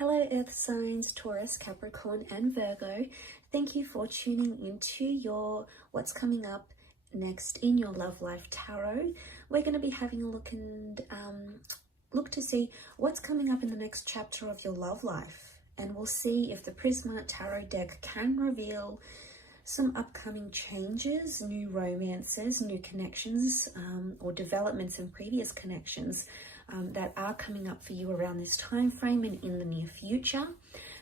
Hello Earth signs, Taurus, Capricorn and Virgo. Thank you for tuning into your what's coming up next in your love life tarot. We're going to be having a look and look to see what's coming up in the next chapter of your love life. And we'll see if the Prisma Tarot deck can reveal some upcoming changes, new romances, new connections, or developments in previous connections that are coming up for you around this time frame and in the near future.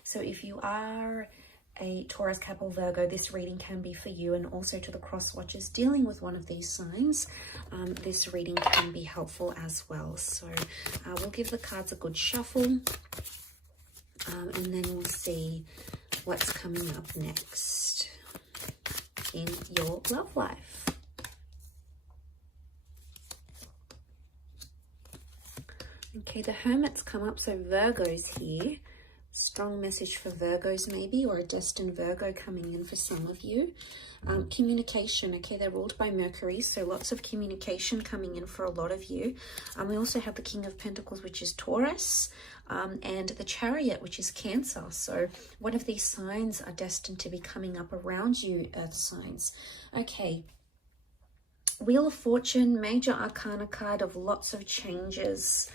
So if you are a Taurus, Capricorn, Virgo, this reading can be for you, and also to the cross watchers dealing with one of these signs, this reading can be helpful as well. So we'll give the cards a good shuffle, and then we'll see what's coming up next in your love life. Okay, the Hermit's come up, so Virgo's here. Strong message for Virgos maybe, or a destined Virgo coming in for some of you. Communication, okay, they're ruled by Mercury, so lots of communication coming in for a lot of you. We also have the King of Pentacles, which is Taurus, and the Chariot, which is Cancer. So one of these signs are destined to be coming up around you, Earth signs. Okay, Wheel of Fortune, major arcana card of lots of changes.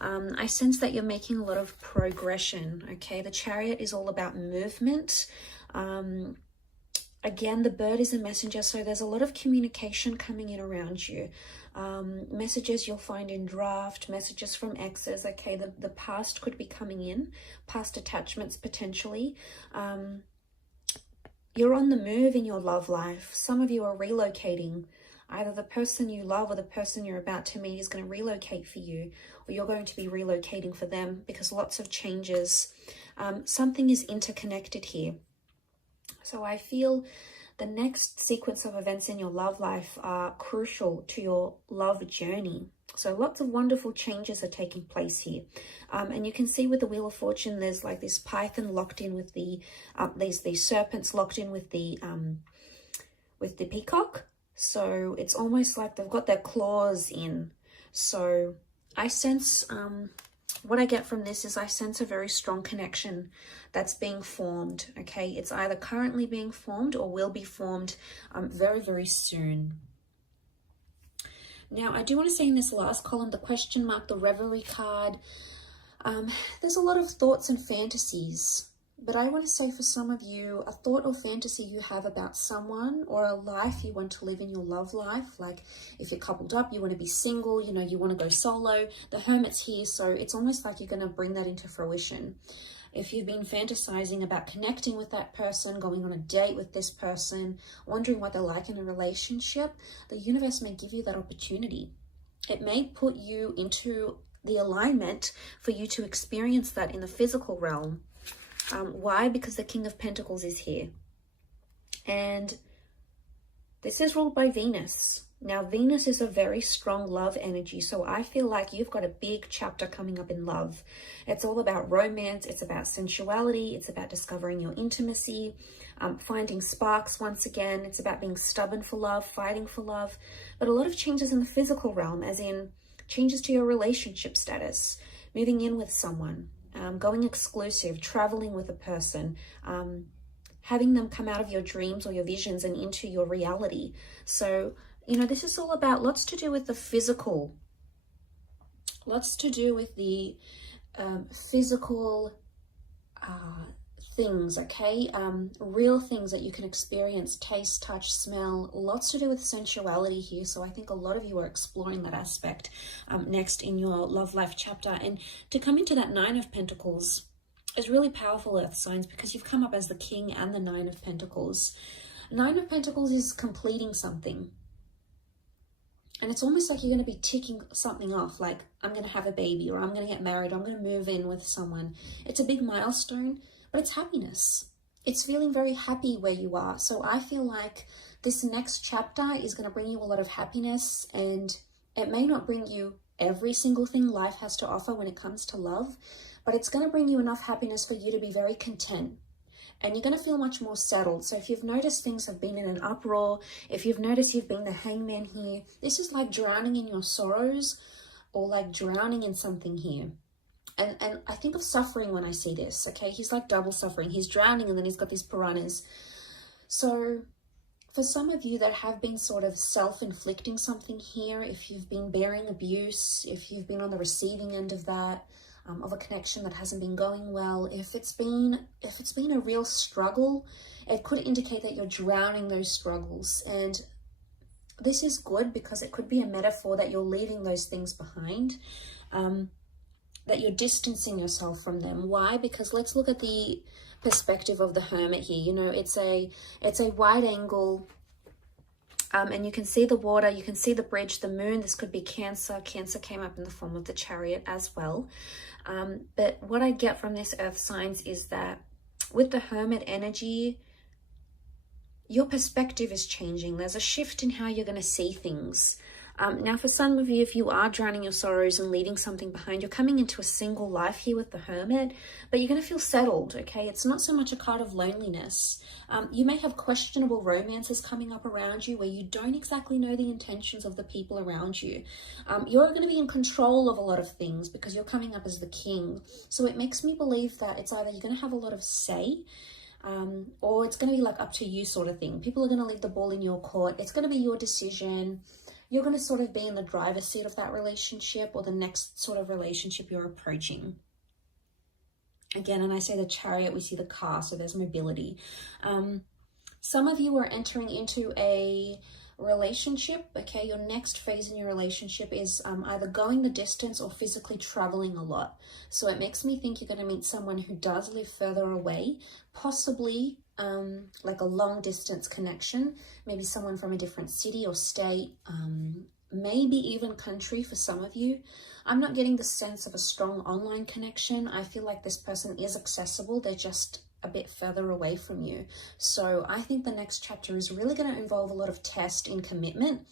I sense that you're making a lot of progression, okay? The Chariot is all about movement. Again, the bird is a messenger, so there's a lot of communication coming in around you. Messages you'll find in draft, messages from exes, okay? The past could be coming in, past attachments potentially. You're on the move in your love life. Some of you are relocating. Either the person you love or the person you're about to meet is going to relocate for you, or you're going to be relocating for them, because lots of changes. Something is interconnected here. So I feel the next sequence of events in your love life are crucial to your love journey. So lots of wonderful changes are taking place here. And you can see with the Wheel of Fortune, there's like this python locked in with the, these serpents locked in with the peacock. So it's almost like they've got their claws in. So I sense, what I get from this is I sense a very strong connection that's being formed, okay? It's either currently being formed or will be formed very, very soon. Now, I do want to say in this last column, the question mark, the Reverie card, there's a lot of thoughts and fantasies. But I want to say for some of you, a thought or fantasy you have about someone, or a life you want to live in your love life. Like if you're coupled up, you want to be single, you know, you want to go solo. The Hermit's here, so it's almost like you're going to bring that into fruition. If you've been fantasizing about connecting with that person, going on a date with this person, wondering what they're like in a relationship, the universe may give you that opportunity. It may put you into the alignment for you to experience that in the physical realm. Why? Because the King of Pentacles is here. And this is ruled by Venus. Now, Venus is a very strong love energy. So I feel like you've got a big chapter coming up in love. It's all about romance. It's about sensuality. It's about discovering your intimacy, finding sparks once again. It's about being stubborn for love, fighting for love. But a lot of changes in the physical realm, as in changes to your relationship status, moving in with someone. Going exclusive, traveling with a person, having them come out of your dreams or your visions and into your reality. So, you know, this is all about lots to do with the physical, lots to do with the physical things, okay? Real things that you can experience, taste, touch, smell, lots to do with sensuality here. So I think a lot of you are exploring that aspect next in your love life chapter. And to come into that Nine of Pentacles is really powerful, Earth signs, because you've come up as the King and the Nine of Pentacles. Nine of Pentacles is completing something. And it's almost like you're going to be ticking something off, like I'm going to have a baby, or I'm going to get married, or I'm going to move in with someone. It's a big milestone. But it's happiness. It's feeling very happy where you are. So I feel like this next chapter is going to bring you a lot of happiness, and it may not bring you every single thing life has to offer when it comes to love, but it's going to bring you enough happiness for you to be very content. And you're going to feel much more settled. So if you've noticed things have been in an uproar, if you've noticed you've been the hangman here, this is like drowning in your sorrows, or like drowning in something here. And I think of suffering when I see this, okay? He's like double suffering. He's drowning and then he's got these piranhas. So for some of you that have been sort of self-inflicting something here, if you've been bearing abuse, if you've been on the receiving end of that, of a connection that hasn't been going well, if it's been a real struggle, it could indicate that you're drowning those struggles. And this is good because it could be a metaphor that you're leaving those things behind, that you're distancing yourself from them. Why? Because let's look at the perspective of the Hermit here. You know, it's a wide angle, and you can see the water, you can see the bridge, the moon. This could be Cancer. Cancer came up in the form of the Chariot as well. But what I get from this earth signs is that with the Hermit energy, your perspective is changing. There's a shift in how you're going to see things. Now, for some of you, if you are drowning your sorrows and leaving something behind, you're coming into a single life here with the Hermit, but you're going to feel settled, okay? It's not so much a card of loneliness. You may have questionable romances coming up around you where you don't exactly know the intentions of the people around you. You're going to be in control of a lot of things because you're coming up as the king. So it makes me believe that it's either you're going to have a lot of say, or it's going to be like up to you sort of thing. People are going to leave the ball in your court. It's going to be your decision. You're going to sort of be in the driver's seat of that relationship or the next sort of relationship you're approaching. Again, and I say the Chariot, we see the car, so there's mobility. Some of you are entering into a relationship, okay? Your next phase in your relationship is either going the distance or physically traveling a lot. So it makes me think you're going to meet someone who does live further away, possibly like a long distance connection, maybe someone from a different city or state, maybe even country for some of you. I'm not getting the sense of a strong online connection. I feel like this person is accessible. They're just a bit further away from you. So I think the next chapter is really going to involve a lot of test in commitment,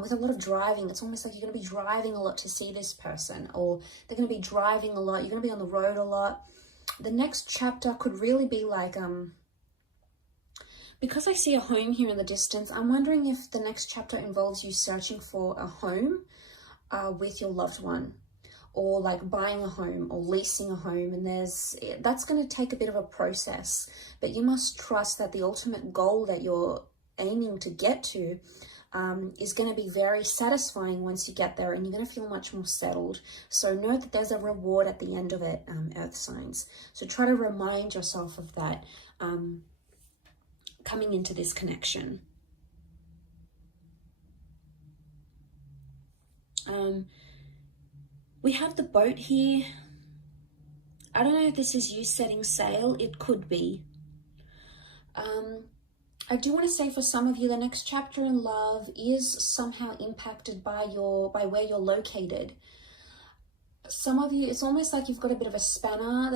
with a lot of driving. It's almost like you're going to be driving a lot to see this person, or they're going to be driving a lot. You're going to be on the road a lot. The next chapter could really be like, because I see a home here in the distance, I'm wondering if the next chapter involves you searching for a home with your loved one, or like buying a home or leasing a home. And that's going to take a bit of a process, but you must trust that the ultimate goal that you're aiming to get to is going to be very satisfying once you get there, and you're going to feel much more settled. So note that there's a reward at the end of it, earth signs. So try to remind yourself of that coming into this connection. We have the boat here. I don't know if this is you setting sail. It could be. I do want to say for some of you, the next chapter in love is somehow impacted by where you're located. Some of you, it's almost like you've got a bit of a spanner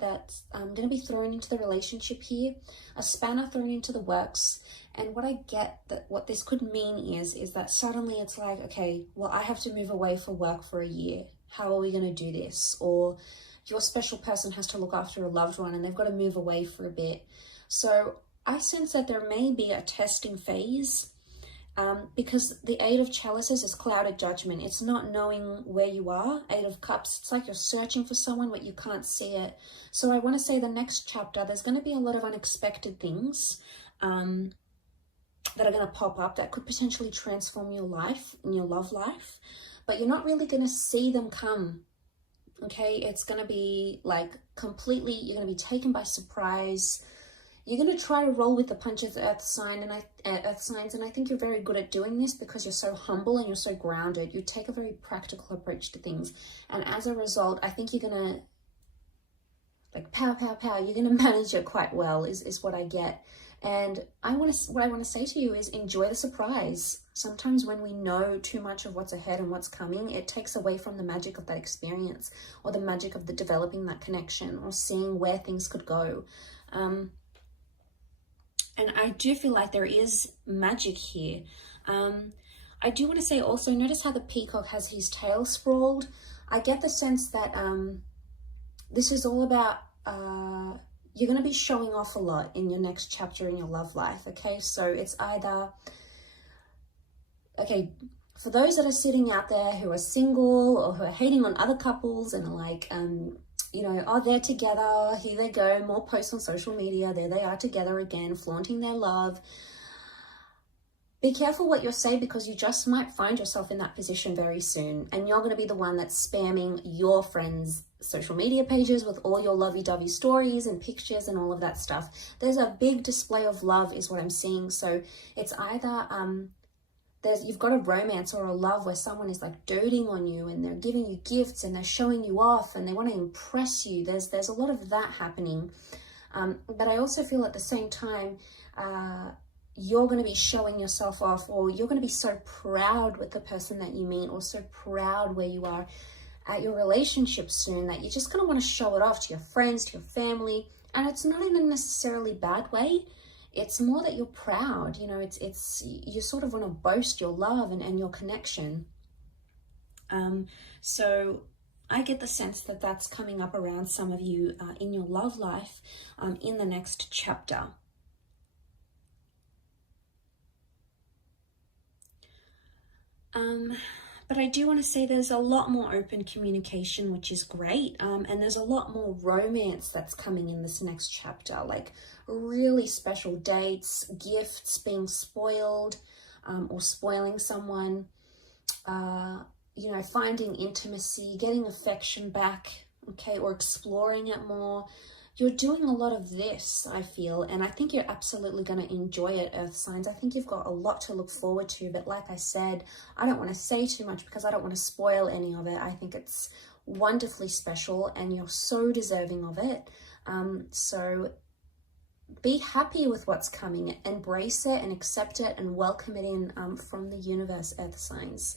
that's going to be thrown into the relationship here, a spanner thrown into the works. And what I get that what this could mean is that suddenly it's like, okay, well, I have to move away for work for a year. How are we going to do this? Or your special person has to look after a loved one and they've got to move away for a bit. So I sense that there may be a testing phase, because the Eight of Chalices is clouded judgment. It's not knowing where you are. Eight of Cups, it's like you're searching for someone but you can't see it. So I want to say the next chapter, there's going to be a lot of unexpected things that are going to pop up that could potentially transform your life and your love life, but you're not really going to see them come. Okay, it's going to be like completely, you're going to be taken by surprise. You're going to try to roll with the punches, earth signs, and I think you're very good at doing this because you're so humble and you're so grounded. You take a very practical approach to things, and as a result, I think you're going to like pow, pow, pow. You're going to manage it quite well, is what I get. And what I want to say to you is enjoy the surprise. Sometimes when we know too much of what's ahead and what's coming, it takes away from the magic of that experience, or the magic of the developing that connection, or seeing where things could go. And I do feel like there is magic here. I do want to say also, notice how the peacock has his tail sprawled. I get the sense that this is all about, you're going to be showing off a lot in your next chapter in your love life, okay? So it's either, okay, For those that are sitting out there who are single or who are hating on other couples and are like, you know, oh, they're together, here they go, more posts on social media, there they are together again, flaunting their love. Be careful what you say, because you just might find yourself in that position very soon, and you're going to be the one that's spamming your friends' social media pages with all your lovey-dovey stories and pictures and all of that stuff. There's a big display of love is what I'm seeing. So it's either you've got a romance or a love where someone is like doting on you and they're giving you gifts and they're showing you off and they want to impress you. There's a lot of that happening. But I also feel at the same time, you're going to be showing yourself off, or you're going to be so proud with the person that you meet, or so proud where you are at your relationship soon, that you're just going to want to show it off to your friends, to your family. And it's not in a necessarily bad way. It's more that you're proud, you know, it's you sort of want to boast your love and your connection. So I get the sense that that's coming up around some of you in your love life in the next chapter. But I do want to say there's a lot more open communication, which is great. And there's a lot more romance that's coming in this next chapter, like really special dates, gifts, being spoiled, or spoiling someone, you know, finding intimacy, getting affection back, okay, or exploring it more. You're doing a lot of this, I feel, and I think you're absolutely going to enjoy it, Earth signs. I think you've got a lot to look forward to, but like I said, I don't want to say too much because I don't want to spoil any of it. I think it's wonderfully special and you're so deserving of it. So be happy with what's coming, embrace it and accept it and welcome it in from the universe, Earth signs.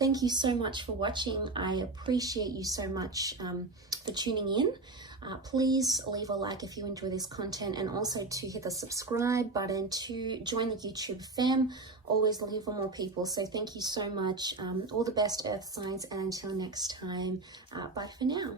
Thank you so much for watching. I appreciate you so much for tuning in. Please leave a like if you enjoy this content, and also to hit the subscribe button to join the YouTube fam. Always looking for more people. So thank you so much. All the best, Earth signs, and until next time, bye for now.